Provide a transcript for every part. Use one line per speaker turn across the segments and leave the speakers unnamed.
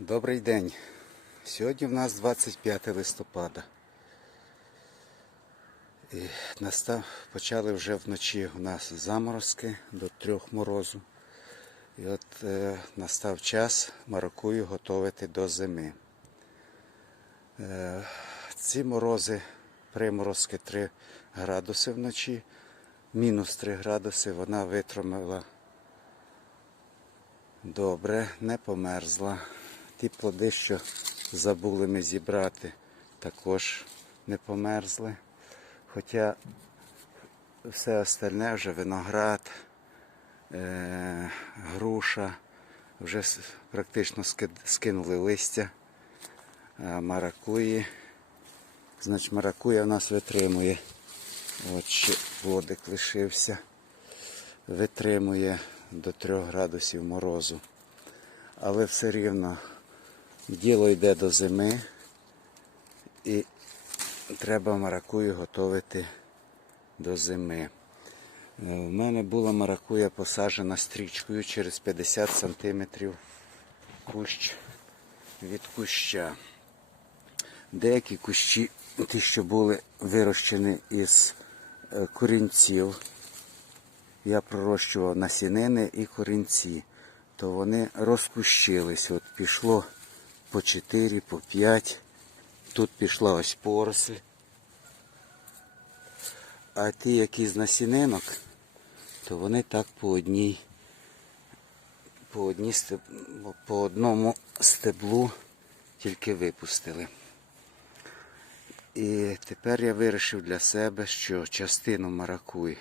Добрий день. Сьогодні в нас 25 листопада. І настав, почали вже вночі у нас заморозки до трьох морозу. І от е, настав час маракую готувати до зими. Е, ці морози, приморозки 3 градуси вночі, мінус 3 градуси, вона витримала Добре, не померзла. Ті плоди, що забули ми зібрати, також не померзли. Хоча все остальне вже виноград, е- груша, вже практично ски- скинули листя, а маракуї. Значить, маракуя в нас витримує. От ще плодик лишився витримує до 3 градусів морозу. Але все рівно діло йде до зими і треба маракую готувати до зими. У мене була маракуя посаджена стрічкою через 50 сантиметрів кущ від куща. Деякі кущі, ті, що були вирощені із е, корінців, я пророщував насінини і корінці, то вони розпущились. От пішло по 4, по 5. Тут пішла ось поросль. А ті, які з насінинок, то вони так по одній, по, одній стеб... по одному стеблу тільки випустили. І тепер я вирішив для себе, що частину маракуй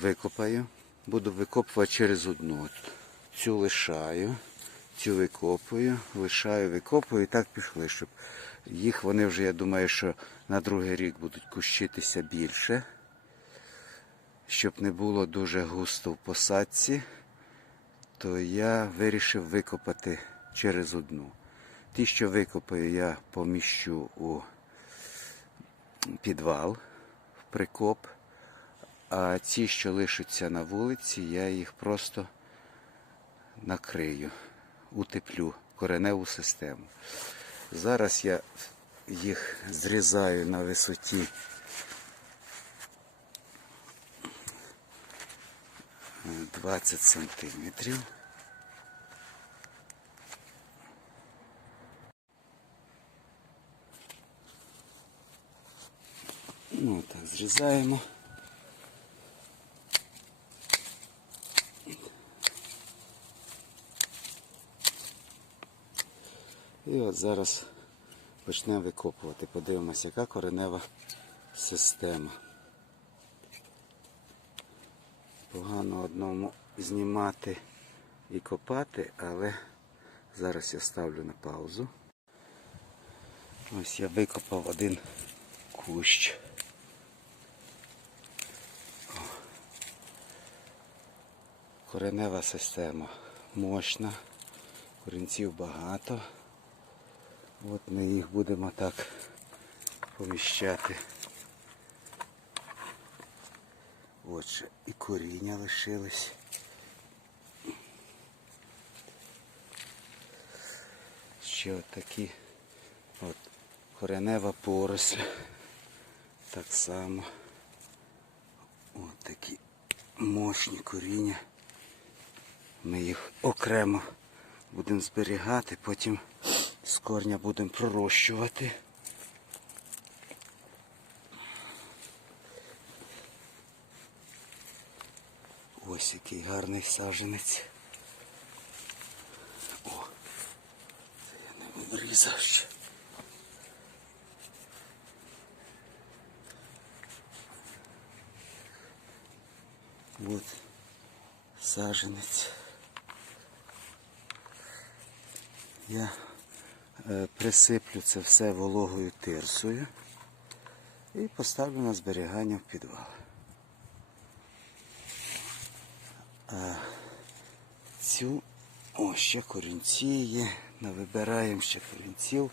викопаю. Буду викопувати через одну. Цю лишаю, цю викопую, лишаю, викопую і так пішли, щоб їх вони вже, я думаю, що на другий рік будуть кущитися більше, щоб не було дуже густо в посадці, то я вирішив викопати через одну. Ті, що викопаю, я поміщу у підвал, в прикоп. А ті, що лишаться на вулиці, я їх просто накрию, утеплю кореневу систему. Зараз я їх зрізаю на висоті 20 сантиметрів. Ну так, зрізаємо. І от зараз почнемо викопувати. Подивимося, яка коренева система. Погано одному знімати і копати, але зараз я ставлю на паузу. Ось я викопав один кущ. Коренева система мощна, корінців багато. От ми їх будемо так поміщати. Отже, і коріння лишились. Ще от такі от коренева поросль. Так само. От такі мощні коріння. Ми їх окремо будемо зберігати, потім з корня будемо пророщувати. Ось який гарний саженець. О, це я не вирізав ще. От саженець. Я присиплю це все вологою тирсою і поставлю на зберігання в підвал. Цю, о, ще корінці є. Навибираємо ще корінців.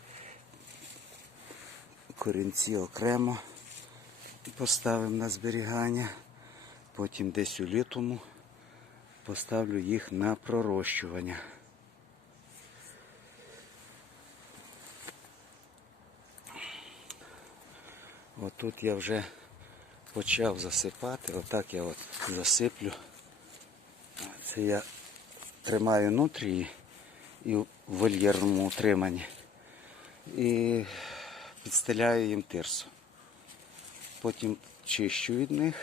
Корінці окремо поставимо на зберігання. Потім десь у літому поставлю їх на пророщування. Отут я вже почав засипати. Отак я от засиплю. Це я тримаю нутрії і в вольєрному утриманні. І підстеляю їм тирсу. Потім чищу від них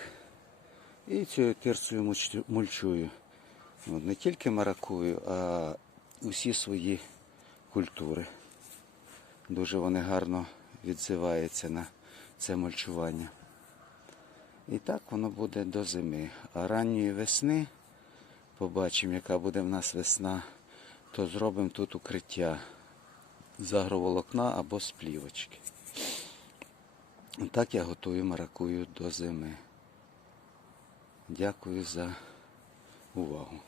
і цією тирсою мульчую. Не тільки маракую, а усі свої культури. Дуже вони гарно відзиваються на це мульчування. І так воно буде до зими. А ранньої весни побачимо, яка буде в нас весна, то зробимо тут укриття з агроволокна або з плівочки. Так я готую маракую до зими. Дякую за увагу.